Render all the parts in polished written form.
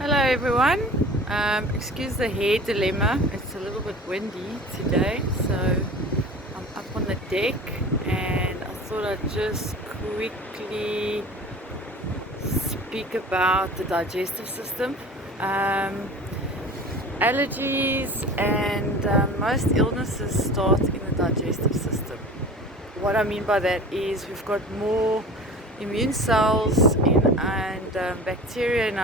Hello everyone. Excuse the hair dilemma. It's a little bit windy today, so I'm up on the deck and I thought I'd just quickly speak about the digestive system. Allergies and most illnesses start in the digestive system. What I mean by that is we've got more immune cells and bacteria in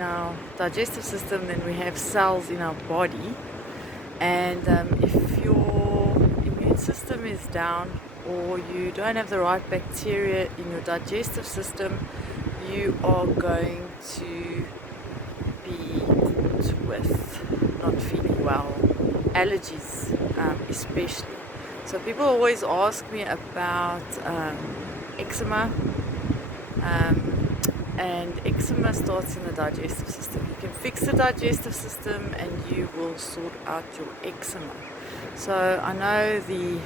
our digestive system than we have cells in our body. And if your immune system is down or you don't have the right bacteria in your digestive system, you are going to be caught with not feeling well, allergies especially. So people always ask me about eczema, and eczema starts in the digestive system. You can fix the digestive system and you will sort out your eczema. So I know the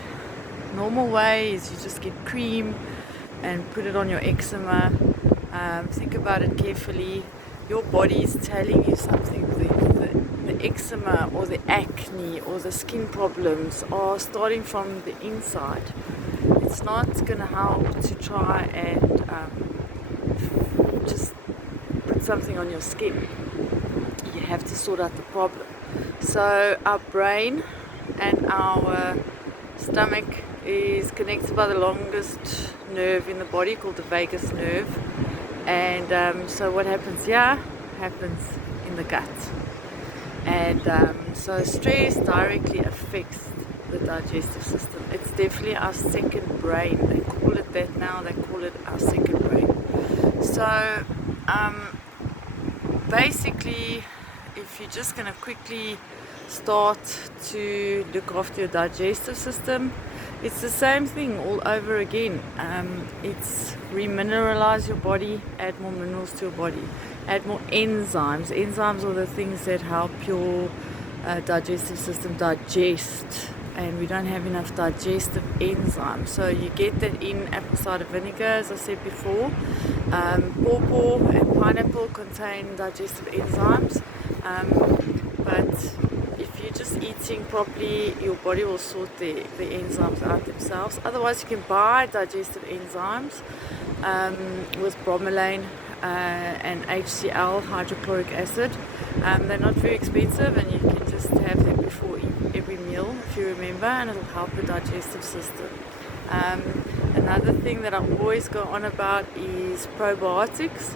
normal way is you just get cream and put it on your eczema. Think about it carefully. Your body is telling you something. The eczema or the acne or the skin problems are starting from the inside. It's not going to help to try and just put something on your skin. You have to sort out the problem. So our brain and our stomach is connected by the longest nerve in the body called the vagus nerve. And so what happens here happens in the gut. And so stress directly affects the digestive system. It's definitely our second brain. They call it that now. They call it our second brain. So basically, if you're just going to quickly start to look after your digestive system, it's the same thing all over again. It's remineralize your body, add more minerals to your body, add more enzymes. Enzymes are the things that help your digestive system digest, and we don't have enough digestive enzymes. So you get that in apple cider vinegar, as I said before. Pawpaw and pineapple contain digestive enzymes, but if you're just eating properly, your body will sort the enzymes out themselves. Otherwise, you can buy digestive enzymes with bromelain and HCl, hydrochloric acid. They're not very expensive, and you can just have them before every meal, if you remember, and it'll help the digestive system. Another thing that I always go on about is probiotics.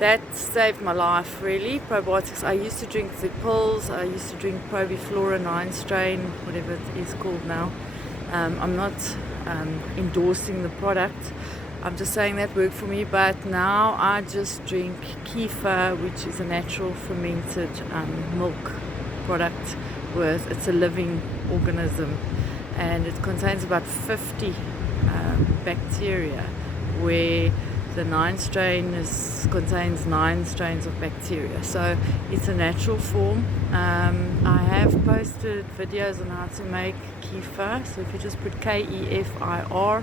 That saved my life, really. Probiotics. I used to drink the pills. I used to drink Probiflora 9 strain, whatever it is called now. I'm not endorsing the product. I'm just saying that worked for me. But now I just drink kefir, which is a natural fermented milk product. It's a living organism, and it contains about 50 bacteria, where the 9 strain contains 9 strains of bacteria. So it's a natural form. I have posted videos on how to make kefir. So if you just put KEFIR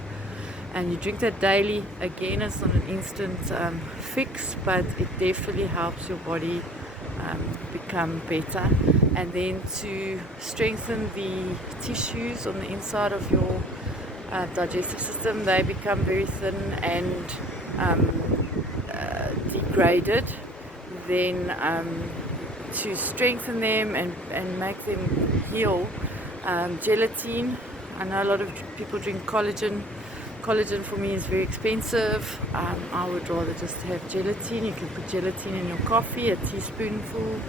and you drink that daily, again, it's not an instant fix, but it definitely helps your body become better. And then to strengthen the tissues on the inside of your digestive system, they become very thin and degraded. Then to strengthen them and make them heal, gelatin. I know a lot of people drink collagen. Collagen for me is very expensive. I would rather just have gelatin. You can put gelatin in your coffee, a teaspoonful.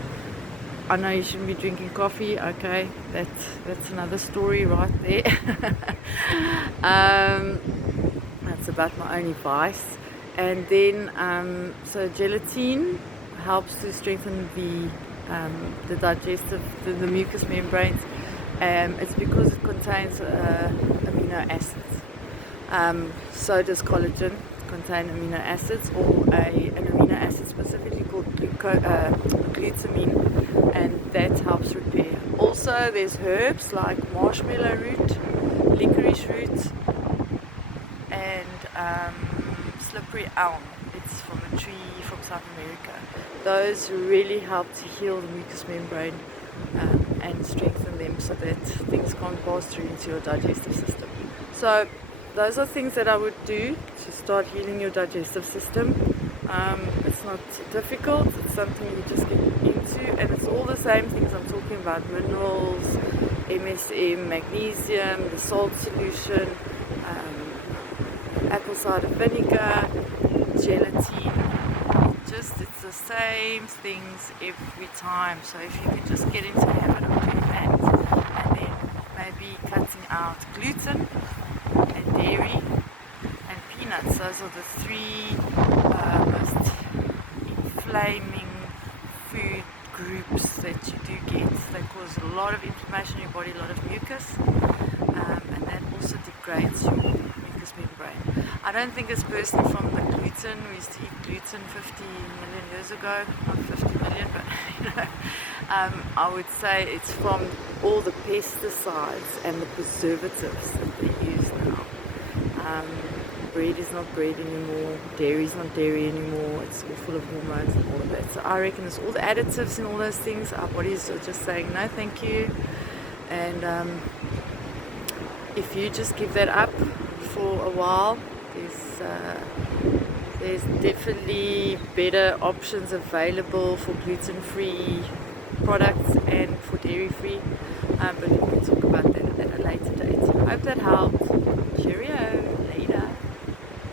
I know you shouldn't be drinking coffee. Okay, that's another story right there. That's about my only vice. And then so gelatin helps to strengthen the digestive, the mucous membranes. It's because it contains amino acids. So does collagen contain amino acids, or an amino acid specifically called glutamine, and that helps repair. Also, there's herbs like marshmallow root, licorice root, and slippery elm it's from a tree from South America. Those really help to heal the mucous membrane and strengthen them so that things can't pass through into your digestive system. So those are things that I would do to start healing your digestive system. It's not difficult, it's something you just get into, and it's all the same things I'm talking about: minerals, MSM, magnesium, the salt solution, apple cider vinegar, gelatin. It's the same things every time. So if you can just get into a habit of doing that, and then maybe cutting out gluten and dairy and peanuts. Those are the three most inflaming food groups that you do get. They cause a lot of inflammation in your body, a lot of mucus, and that also degrades your mucous membrane. I don't think it's personally from the gluten. We used to eat gluten 50 million years ago, not 50 million, but I would say it's from all the pesticides and the preservatives that they use now. Bread is not bread anymore, dairy is not dairy anymore, it's all full of hormones and all of that. So I reckon it's all the additives and all those things. Our bodies are just saying no thank you, and if you just give that up for a while, there's definitely better options available for gluten-free products and for dairy-free, but we can talk about that at a later date. I hope that helped. Cheerio!